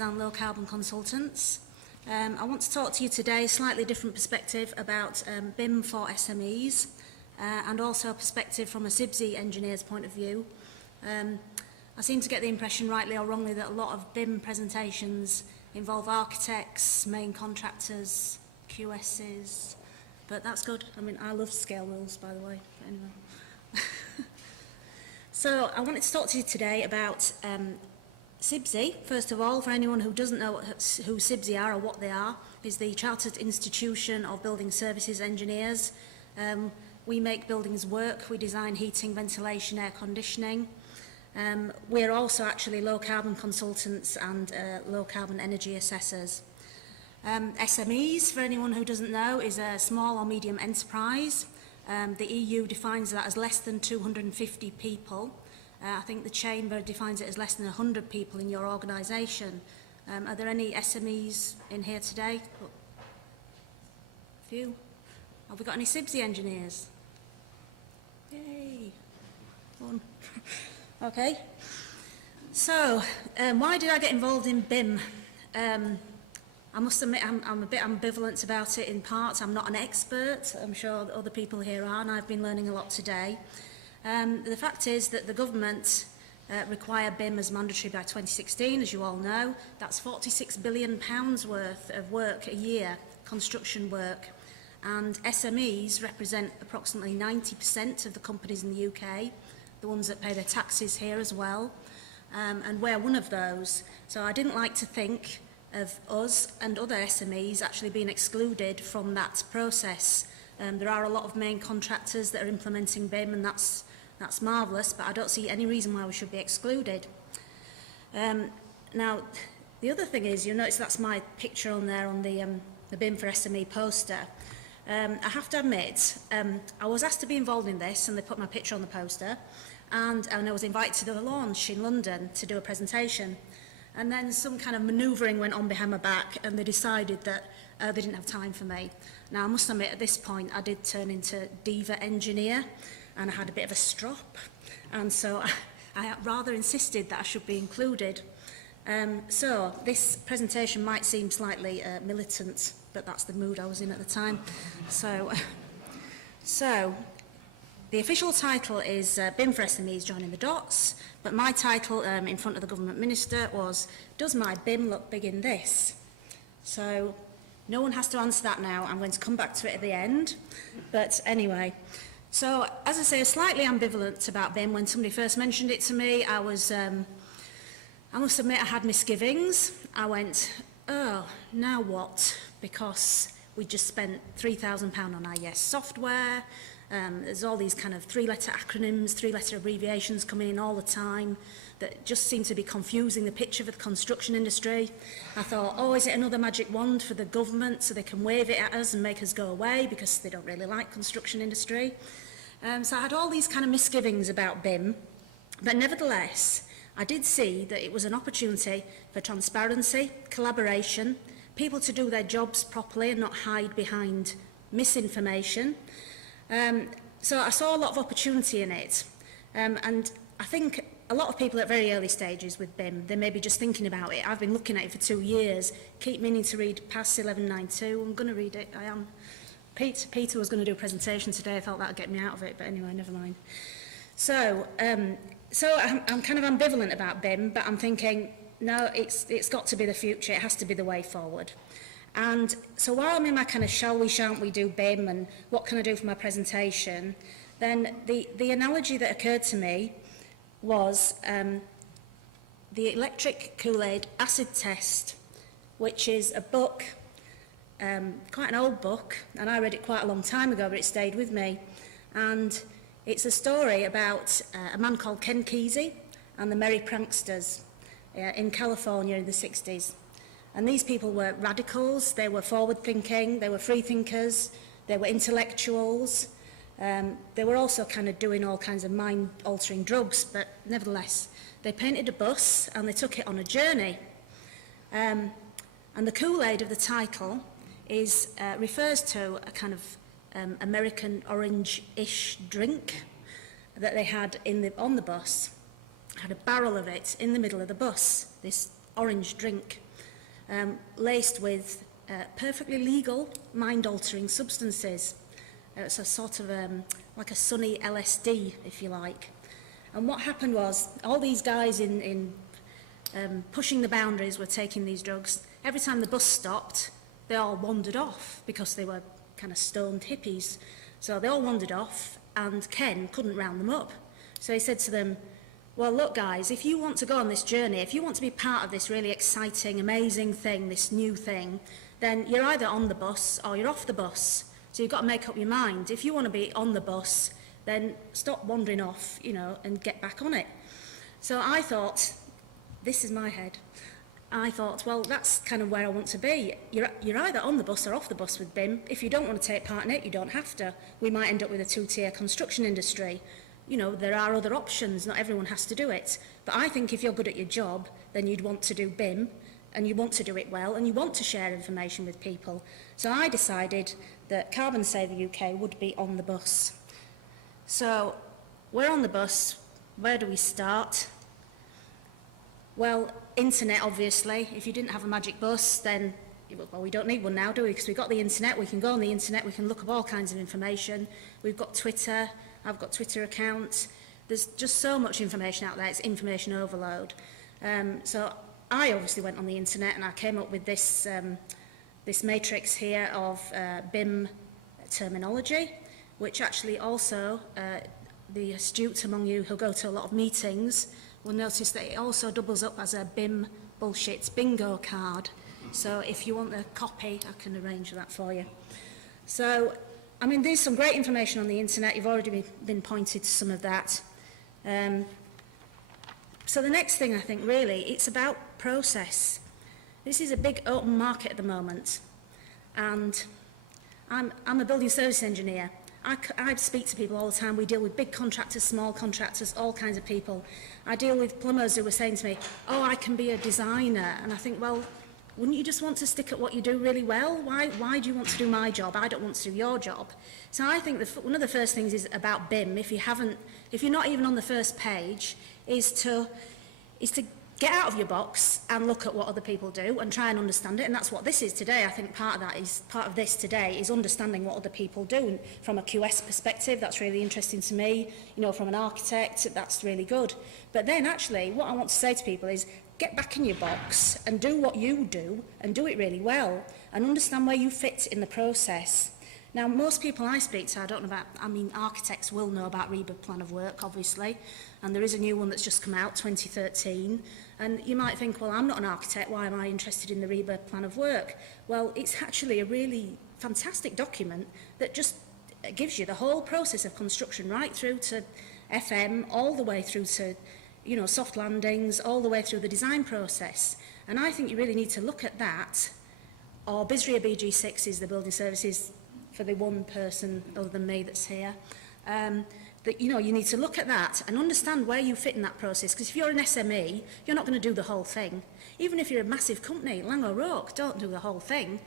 And low carbon consultants. I want to talk to you today a slightly different perspective about BIM for SMEs and also a perspective from a SIBSE engineer's point of view. I seem to get the impression, rightly or wrongly, that a lot of BIM presentations involve architects, main contractors, QSs, but that's good. I mean, I love scale rules, by the way. But anyway. So I wanted to talk to you today about SIBSE. First of all, for anyone who doesn't know who SIBSE are or what they are, is the Chartered Institution of Building Services Engineers. We make buildings work. We design heating, ventilation, air conditioning. We're also actually low carbon consultants and low carbon energy assessors. SMEs, for anyone who doesn't know, is a small or medium enterprise. The EU defines that as less than 250 people. I think the Chamber defines it as less than 100 people in your organisation. Are there any SMEs in here today? A few. Have we got any SIBSE engineers? Yay. One. Okay. So, why did I get involved in BIM? I must admit I'm a bit ambivalent about it in parts. I'm not an expert. I'm sure other people here are, and I've been learning a lot today. The fact is that the government require BIM as mandatory by 2016, as you all know. That's £46 billion worth of work a year, construction work. And SMEs represent approximately 90% of the companies in the UK, the ones that pay their taxes here as well. And we're one of those. So I didn't like to think of us and other SMEs actually being excluded from that process. There are a lot of main contractors that are implementing BIM, and that's marvellous, but I don't see any reason why we should be excluded. Now, the other thing is, you'll notice that's my picture on there on the BIM for SME poster. I have to admit, I was asked to be involved in this, and they put my picture on the poster, and I was invited to the launch in London to do a presentation. And then some kind of manoeuvring went on behind my back, and they decided that they didn't have time for me. Now, I must admit, at this point, I did turn into diva engineer, and I had a bit of a strop, and so I rather insisted that I should be included. So this presentation might seem slightly militant, but that's the mood I was in at the time. So the official title is BIM for SMEs Joining the Dots, but my title in front of the government minister was, does my BIM look big in this? So no one has to answer that now. I'm going to come back to it at the end, but anyway. So, as I say, slightly ambivalent about BIM. When somebody first mentioned it to me, I must admit I had misgivings. I went, oh, now what? Because we just spent £3,000 on IES software. There's all these kind of three-letter acronyms, three-letter abbreviations coming in all the time that just seem to be confusing the picture for the construction industry. I thought, oh, is it another magic wand for the government so they can wave it at us and make us go away because they don't really like construction industry? So I had all these kind of misgivings about BIM, but nevertheless, I did see that it was an opportunity for transparency, collaboration, people to do their jobs properly and not hide behind misinformation. So I saw a lot of opportunity in it, and I think a lot of people at very early stages with BIM, they may be just thinking about it. I've been looking at it for 2 years, keep meaning to read past 1192. I'm going to read it, I am. Peter was going to do a presentation today. I thought that would get me out of it, but anyway, never mind. So I'm kind of ambivalent about BIM, but I'm thinking, no, it's got to be the future. It has to be the way forward. And so while I'm in my kind of shall we, shan't we do BIM and what can I do for my presentation, then the analogy that occurred to me was the electric Kool-Aid acid test, which is a book, quite an old book, and I read it quite a long time ago, but it stayed with me. And it's a story about a man called Ken Kesey and the Merry Pranksters in California in the 60s. And these people were radicals, they were forward-thinking, they were free-thinkers, they were intellectuals. They were also kind of doing all kinds of mind-altering drugs, but nevertheless, they painted a bus and they took it on a journey. And the Kool-Aid of the title refers to a kind of American orange-ish drink that they had on the bus. Had a barrel of it in the middle of the bus, this orange drink. laced with perfectly legal mind-altering substances. It's a sort of like a sunny LSD, if you like. And what happened was, all these guys in pushing the boundaries were taking these drugs. Every time the bus stopped, they all wandered off because they were kind of stoned hippies. So they all wandered off, and Ken couldn't round them up. So he said to them, well, look, guys, if you want to go on this journey, if you want to be part of this really exciting, amazing thing, this new thing, then you're either on the bus or you're off the bus. So you've got to make up your mind. If you want to be on the bus, then stop wandering off, you know, and get back on it. So I thought, this is my head. I thought, well, that's kind of where I want to be. You're either on the bus or off the bus with BIM. If you don't want to take part in it, you don't have to. We might end up with a two-tier construction industry. You know, there are other options. Not everyone has to do it. But I think if you're good at your job, then you'd want to do BIM, and you want to do it well, and you want to share information with people. So I decided that Carbon Saver UK would be on the bus. So we're on the bus. Where do we start? Well, internet, obviously. If you didn't have a magic bus, then, well, we don't need one now, do we? Because we've got the internet. We can go on the internet. We can look up all kinds of information. We've got Twitter. I've got Twitter accounts. There's just so much information out there. It's information overload. So I obviously went on the internet and I came up with this, this matrix here of BIM terminology, which actually also, the astute among you who go to a lot of meetings will notice that it also doubles up as a BIM bullshit bingo card. So if you want a copy, I can arrange that for you. So, I mean, there's some great information on the internet. You've already been pointed to some of that. So the next thing, I think, really, it's about process. This is a big open market at the moment. And I'm a building service engineer. I speak to people all the time. We deal with big contractors, small contractors, all kinds of people. I deal with plumbers who were saying to me, oh, I can be a designer. And I think, well, wouldn't you just want to stick at what you do really well? Why do you want to do my job? I don't want to do your job. So I think one of the first things is about BIM, if you're not even on the first page, is to get out of your box and look at what other people do and try and understand it. And that's what this is today. I think part of this today is understanding what other people do. And from a QS perspective, that's really interesting to me. You know, from an architect, that's really good. But then actually, what I want to say to people is, get back in your box and do what you do and do it really well and understand where you fit in the process. Now, most people I speak to, architects will know about REBA Plan of Work, obviously, and there is a new one that's just come out, 2013, and you might think, well, I'm not an architect, why am I interested in the REBA Plan of Work? Well, it's actually a really fantastic document that just gives you the whole process of construction, right through to FM, all the way through to, you know, soft landings, all the way through the design process. And I think you really need to look at that, or BISRIA BG6 is the building services for the one person other than me that's here, that, you know, you need to look at that and understand where you fit in that process. Because if you're an SME, you're not going to do the whole thing. Even if you're a massive company, Lang O'Rourke, don't do the whole thing.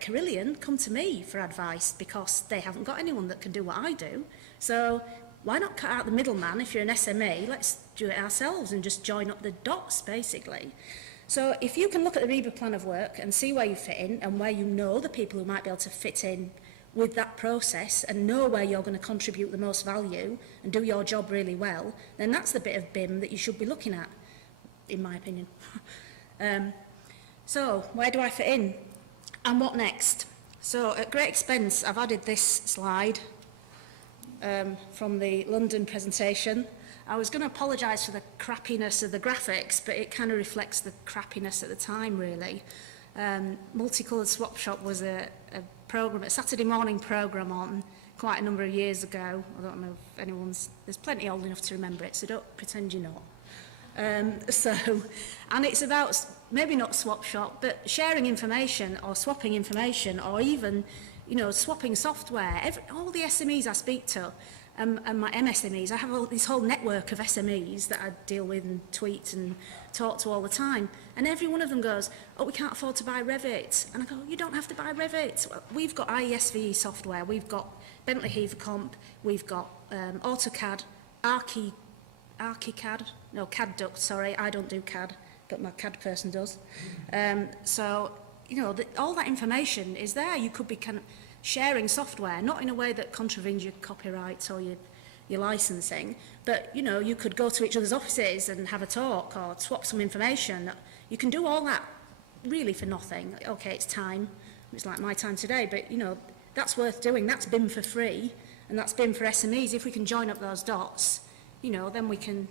Carillion, come to me for advice because they haven't got anyone that can do what I do. So why not cut out the middleman? If you're an SME, let's do it ourselves and just join up the dots, basically. So if you can look at the REBA Plan of Work and see where you fit in and where you know the people who might be able to fit in with that process and know where you're going to contribute the most value and do your job really well, then that's the bit of BIM that you should be looking at, in my opinion. So where do I fit in? And what next? So at great expense, I've added this slide from the London presentation. I was going to apologise for the crappiness of the graphics, but it kind of reflects the crappiness at the time, really. Multicoloured Swap Shop was a program, a Saturday morning program on quite a number of years ago. I don't know if there's plenty old enough to remember it, so don't pretend you're not. And it's about, maybe not swap shop, but sharing information or swapping information or even, you know, swapping software. All the SMEs I speak to, and my MSMEs, I have this whole network of SMEs that I deal with and tweet and talk to all the time. And every one of them goes, oh, we can't afford to buy Revit. And I go, you don't have to buy Revit. Well, we've got IESVE software, we've got Bentley Heaver Comp, we've got AutoCAD, CAD Duct, sorry, I don't do CAD. but my CAD person does. So, you know, all that information is there. You could be kind of sharing software, not in a way that contravenes your copyright or your licensing, but, you know, you could go to each other's offices and have a talk or swap some information. You can do all that really for nothing. Okay, it's time. It's like my time today, but, you know, that's worth doing. That's BIM for free, and that's BIM for SMEs. If we can join up those dots, you know, then we can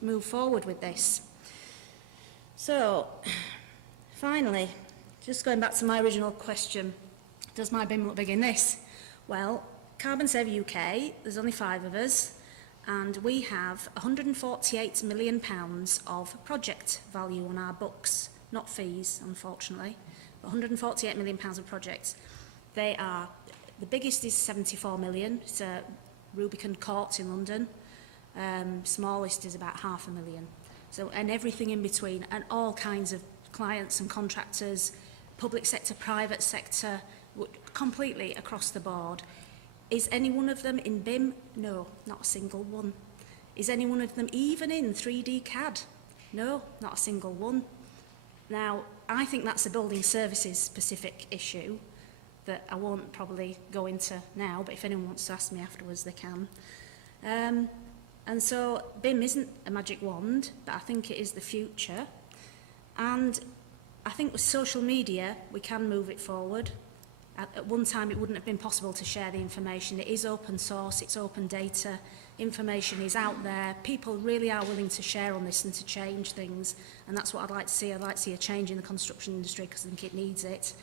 move forward with this. So, finally, just going back to my original question, does my BIM look big in this? Well, Carbon Saver UK, there's only 5 of us, and we have £148 million of project value on our books, not fees, unfortunately, but £148 million of projects. They are, the biggest is 74 million, it's Rubicon Court in London. Smallest is about £500,000. So, and everything in between, and all kinds of clients and contractors, public sector, private sector, completely across the board. Is any one of them in BIM? No, not a single one. Is any one of them even in 3D CAD? No, not a single one. Now, I think that's a building services specific issue that I won't probably go into now, but if anyone wants to ask me afterwards, they can. And so BIM isn't a magic wand, but I think it is the future. And I think with social media, we can move it forward. At one time, it wouldn't have been possible to share the information. It is open source, it's open data, information is out there. People really are willing to share on this and to change things. And that's what I'd like to see. I'd like to see a change in the construction industry because I think it needs it.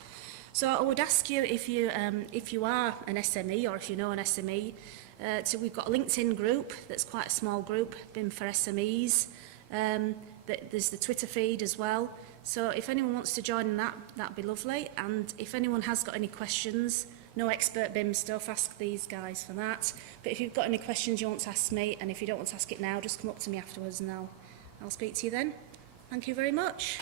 So I would ask you, if you are an SME or if you know an SME, so we've got a LinkedIn group that's quite a small group, BIM for SMEs. There's the Twitter feed as well. So if anyone wants to join that, that'd be lovely. And if anyone has got any questions, no expert BIM stuff, ask these guys for that. But if you've got any questions you want to ask me, and if you don't want to ask it now, just come up to me afterwards and I'll speak to you then. Thank you very much.